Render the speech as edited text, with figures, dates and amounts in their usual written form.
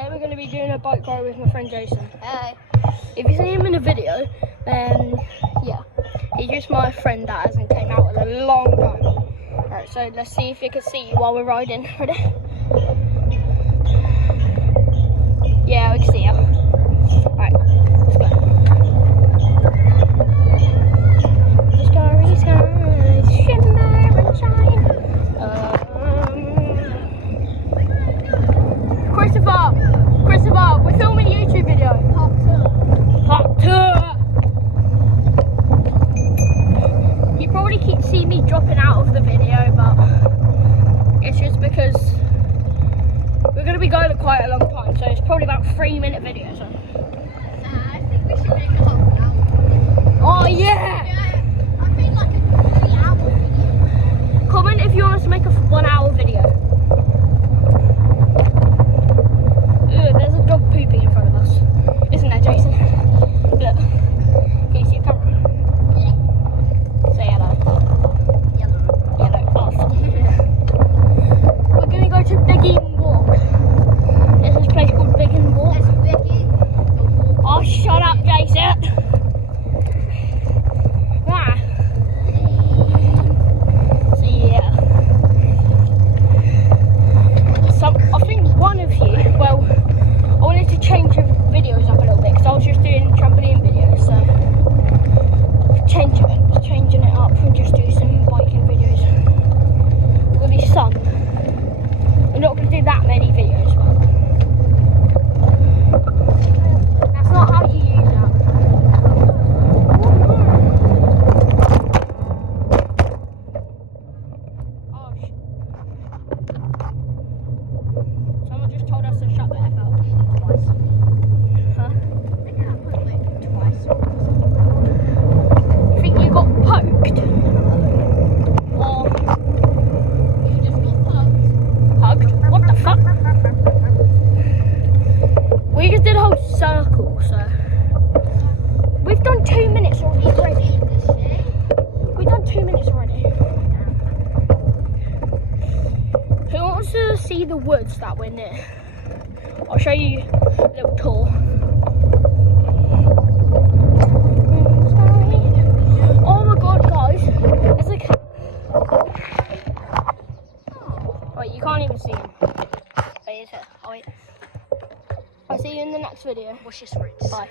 Today we're going to be doing a bike ride with my friend Jason. Hey. If you see him in a video, then yeah, he's just my friend that hasn't came out in a long time. Alright, so let's see if you can see while we're riding. Ready? Yeah, we can see you. Alright, let's go. The starry skies shimmer and shine. Christopher, we're filming a YouTube video. Part 2. You probably keep seeing me dropping out of the video, but it's just because we're going to be going quite a long time, so it's probably about 3-minute video. So. I think we should make a half an hour. Oh yeah! I think like a 3-hour video. Comment if you want us to make a 1-hour video. There's a dog pooping in front of us. Isn't there, Jason? Look. Can you see the camera? Yeah. Say hello. Yellow. Yellow off. We're going to go to Biggin Walk. There's this place called Biggin Walk. Let's begin. Oh, shut up, Jason. Ah. So, yeah. I think one of you, well, I wanted to change the videos up a little bit because I was just doing trampoline videos, so changing it up and just do some biking videos with his son. I'm not going to do that many videos, but that's not how you use that. Oh shit. Someone just told us to shut the F up. Twice. Huh? I can't put it twice. Think you got poked? Or You just got poked. hugged? What the fuck? We just did a whole circle, so we've done 2 minutes already. We've done 2 minutes already. Who wants to see the woods that we're near? I'll show you a little tour. Oh my god, guys. It's like... Wait, you can't even see him. Wait, is it? Oh, wait. I'll see you in the next video. Wash your spritz. Bye.